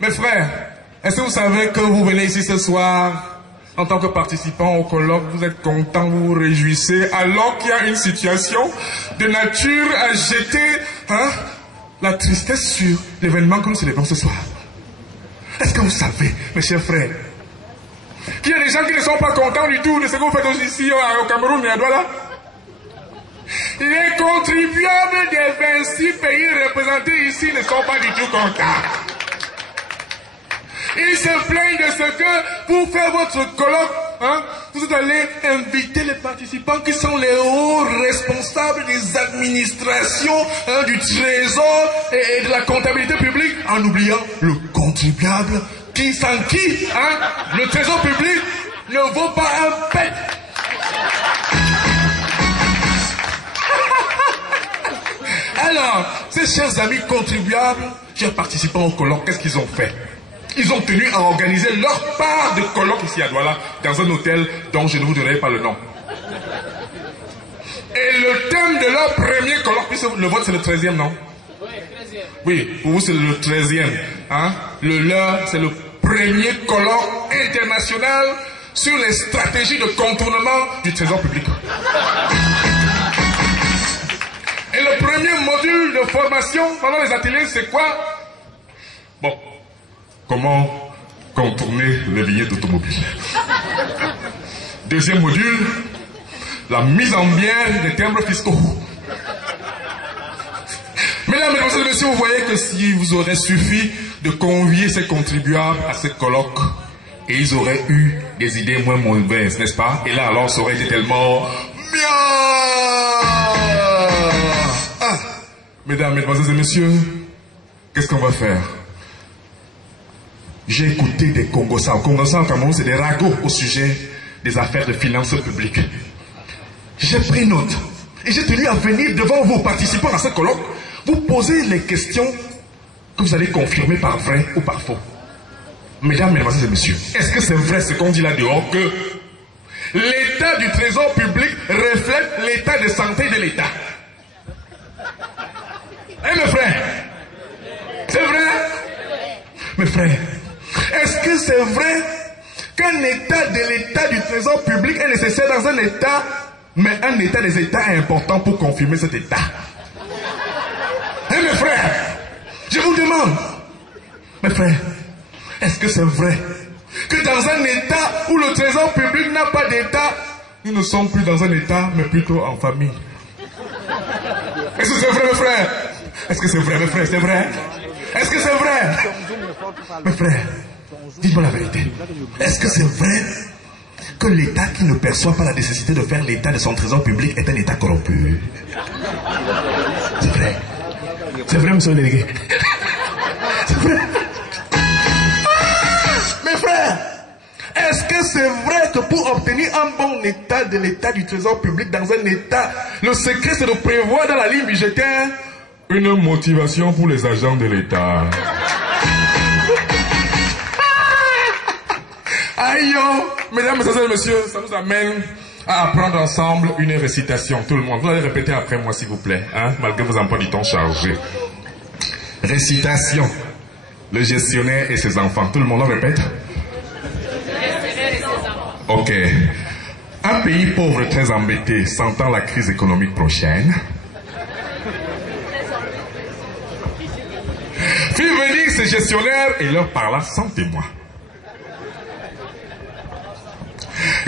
Mes frères, est-ce que vous savez que vous venez ici ce soir en tant que participant au colloque, vous êtes contents, vous vous réjouissez, alors qu'il y a une situation de nature à jeter la tristesse sur l'événement que nous célébrons ce soir. Est-ce que vous savez, mes chers frères, qu'il y a des gens qui ne sont pas contents du tout de ce que vous faites ici au Cameroun et à Douala? Les contribuables des 26 pays représentés ici ne sont pas du tout contents. Ils se plaignent de ce que pour faire votre colloque, vous allez inviter les participants qui sont les hauts responsables des administrations du trésor et de la comptabilité publique, en oubliant le contribuable sans qui le trésor public ne vaut pas un pet. Alors, ces chers amis contribuables, chers participants au colloque, qu'est-ce qu'ils ont fait? Ils ont tenu à organiser leur part de colloque ici à Douala, dans un hôtel dont je ne vous donnerai pas le nom. Et le thème de leur premier colloque, puisque le vôtre c'est le 13e, non? Oui, pour vous c'est le 13e. Le leur, c'est le premier colloque international sur les stratégies de contournement du trésor public. Et le premier module de formation pendant les ateliers, c'est quoi? Bon. Comment contourner les billets d'automobile. Deuxième module, la mise en bien des timbres fiscaux. Mesdames, Mesdemoiselles et Messieurs, vous voyez que si vous aurez suffi de convier ces contribuables à ce colloque, et ils auraient eu des idées moins mauvaises, n'est-ce pas? Et là, alors, ça aurait été tellement bien. Mesdames, Mesdemoiselles et Messieurs, qu'est-ce qu'on va faire? J'ai écouté des Congossans. Congossans au Cameroun, c'est des ragots au sujet des affaires de finances publiques. J'ai pris note et j'ai tenu à venir devant vos participants à ce colloque, vous poser les questions que vous allez confirmer par vrai ou par faux. Mesdames, Mesdemoiselles et Messieurs, est-ce que c'est vrai ce qu'on dit là dehors que l'état du trésor public reflète l'état de santé de l'État? Hein, mes frères? C'est vrai? Mes frères, est-ce que c'est vrai qu'un état de l'état du trésor public est nécessaire dans un état, mais un état des états est important pour confirmer cet état? Hein, mes frères? Je vous demande, mes frères, est-ce que c'est vrai que dans un état où le trésor public n'a pas d'état, nous ne sommes plus dans un état, mais plutôt en famille? Est-ce que c'est vrai, mes frères? Est-ce que c'est vrai, mes frères? C'est vrai? Est-ce que c'est vrai? Mes frères, dites-moi la vérité. Est-ce que c'est vrai que l'État qui ne perçoit pas la nécessité de faire l'état de son trésor public est un État corrompu? C'est vrai. C'est vrai, monsieur le délégué. C'est vrai. Mes frères, est-ce que c'est vrai que pour obtenir un bon état de l'état du trésor public dans un État, le secret c'est de prévoir dans la ligne budgétaire une motivation pour les agents de l'État? Aïe, mesdames, mesdemoiselles, messieurs, ça nous amène à apprendre ensemble une récitation. Tout le monde, vous allez répéter après moi, s'il vous plaît, malgré vos emplois du temps chargés. Récitation. Le gestionnaire et ses enfants. Tout le monde en répète? Ok. Un pays pauvre très embêté, sentant la crise économique prochaine, fit venir ces gestionnaires et leur parla sans témoin.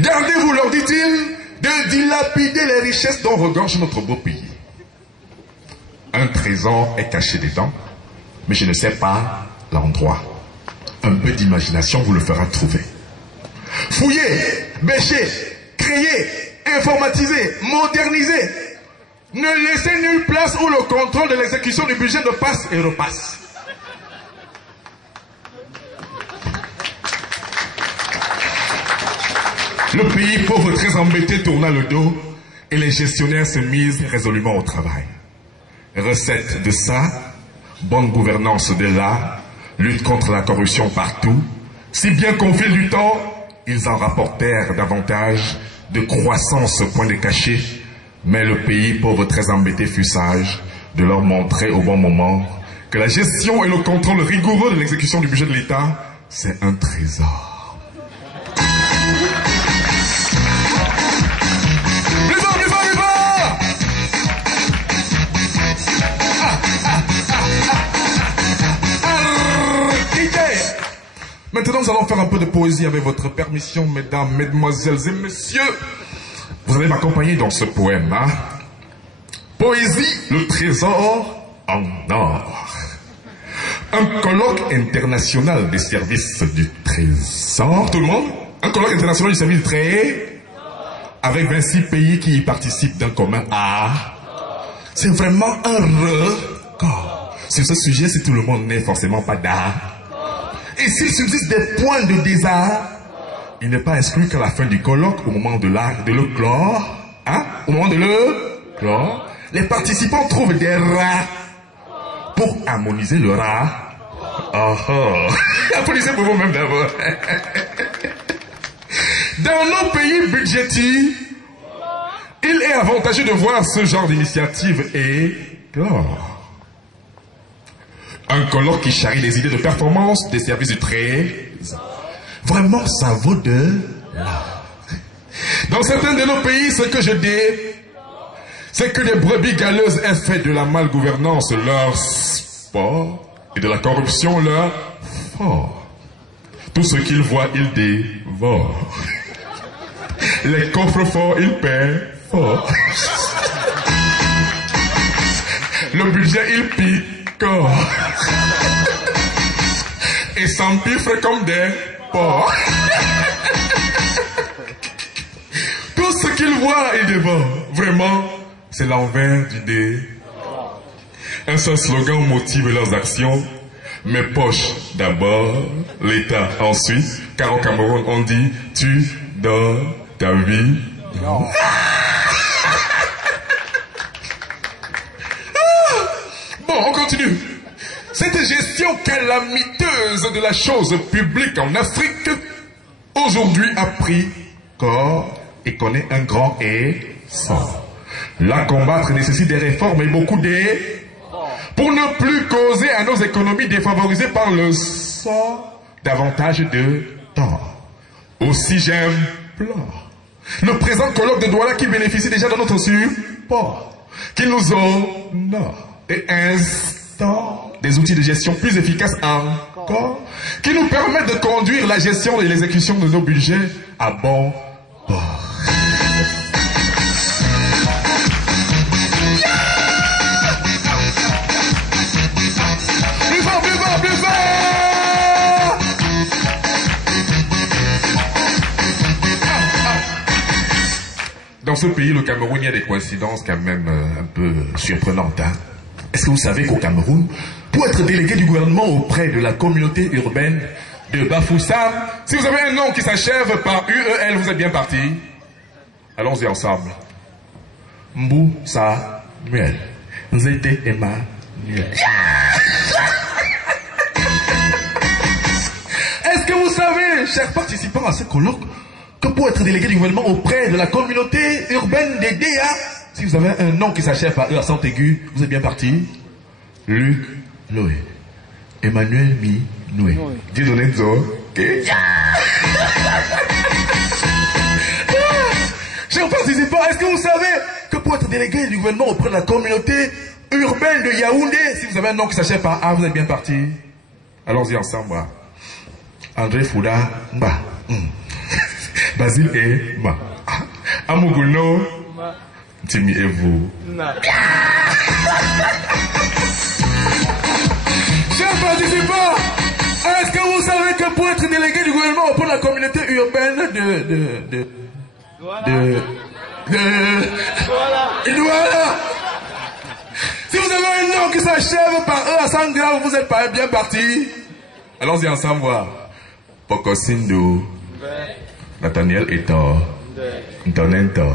Gardez-vous, leur dit-il, de dilapider les richesses dont regorge notre beau pays. Un trésor est caché dedans, mais je ne sais pas l'endroit. Un peu d'imagination vous le fera trouver. Fouillez, bêchez, créez, informatisez, modernisez. Ne laissez nulle place où le contrôle de l'exécution du budget ne passe et repasse. Le pays pauvre très embêté tourna le dos et les gestionnaires se misent résolument au travail. Recette de ça, bonne gouvernance de là, lutte contre la corruption partout, si bien qu'au fil du temps, ils en rapportèrent davantage de croissance au point de cacher, mais le pays pauvre très embêté fut sage de leur montrer au bon moment que la gestion et le contrôle rigoureux de l'exécution du budget de l'État, c'est un trésor. Maintenant, nous allons faire un peu de poésie avec votre permission, mesdames, mesdemoiselles et messieurs. Vous allez m'accompagner dans ce poème, hein? Poésie, le trésor en or. Un colloque international des services du trésor. Tout le monde? Un colloque international du service du trésor. Avec 26 pays qui y participent d'un commun A. C'est vraiment un record. Sur ce sujet, si tout le monde n'est forcément pas d'accord. Et s'il subsiste des points de désaccord, il n'est pas exclu qu'à la fin du colloque, au moment de le clore, hein, au moment de le clore, les participants trouvent des rats pour harmoniser le rat. Oh oh. Applaudissez pour vous-même d'abord. Dans nos pays budgétifs, il est avantageux de voir ce genre d'initiative éclore. Un colloque qui charrie les idées de performance des services du trésor. Vraiment, ça vaut de l'or. Dans certains de nos pays, ce que je dis, c'est que les brebis galeuses aient fait de la malgouvernance leur sport et de la corruption leur fort. Tout ce qu'ils voient, ils dévorent. Les coffres forts, ils paient fort. Le budget, il picore. Et s'empiffrent comme des porcs. Tout ce qu'ils voient, ils dévorent. Vraiment, c'est l'envers du dé. Un seul slogan motive leurs actions. Mes poches d'abord, l'État ensuite. Car au Cameroun, on dit, tu donnes ta vie. Non. Bon, on continue. Cette gestion calamiteuse de la chose publique en Afrique, aujourd'hui a pris corps et connaît un grand essor. La combattre nécessite des réformes et beaucoup d'efforts pour ne plus causer à nos économies défavorisées par le sort davantage de tort. Aussi j'implore le présent colloque de Douala qui bénéficie déjà de notre support, qui nous honore et instaure des outils de gestion plus efficaces encore, qui nous permettent de conduire la gestion et l'exécution de nos budgets à bon port. Plus fort, plus fort, plus fort! Dans ce pays, le Cameroun, il y a des coïncidences quand même un peu surprenantes. Hein? Est-ce que vous savez qu'au Cameroun, pour être délégué du gouvernement auprès de la communauté urbaine de Bafoussam, si vous avez un nom qui s'achève par UEL, vous êtes bien parti. Allons-y ensemble. Mbou Samuel. Nzete Emmanuel. Est-ce que vous savez, chers participants à ce colloque, que pour être délégué du gouvernement auprès de la communauté urbaine des DA, si vous avez un nom qui s'achève par E accent aigu, vous êtes bien parti. Luc Loé. Emmanuel Minoué. Dieudonné Nzo. Chers participants, est-ce que vous savez que pour être délégué du gouvernement auprès de la communauté urbaine de Yaoundé, si vous avez un nom qui s'achève par A, vous êtes bien parti. Allons-y ensemble. André Fouda Mba. Basile et Ma. Amuguno. Timmy et vous. Chers participants, est-ce que vous savez que pour être délégué du gouvernement auprès de la communauté urbaine Douala, si vous avez un nom qui s'achève par E à 100 grammes, vous êtes pas bien parti. Allons-y ensemble voir. Pokosindo. Nathaniel Etor. Ntonento.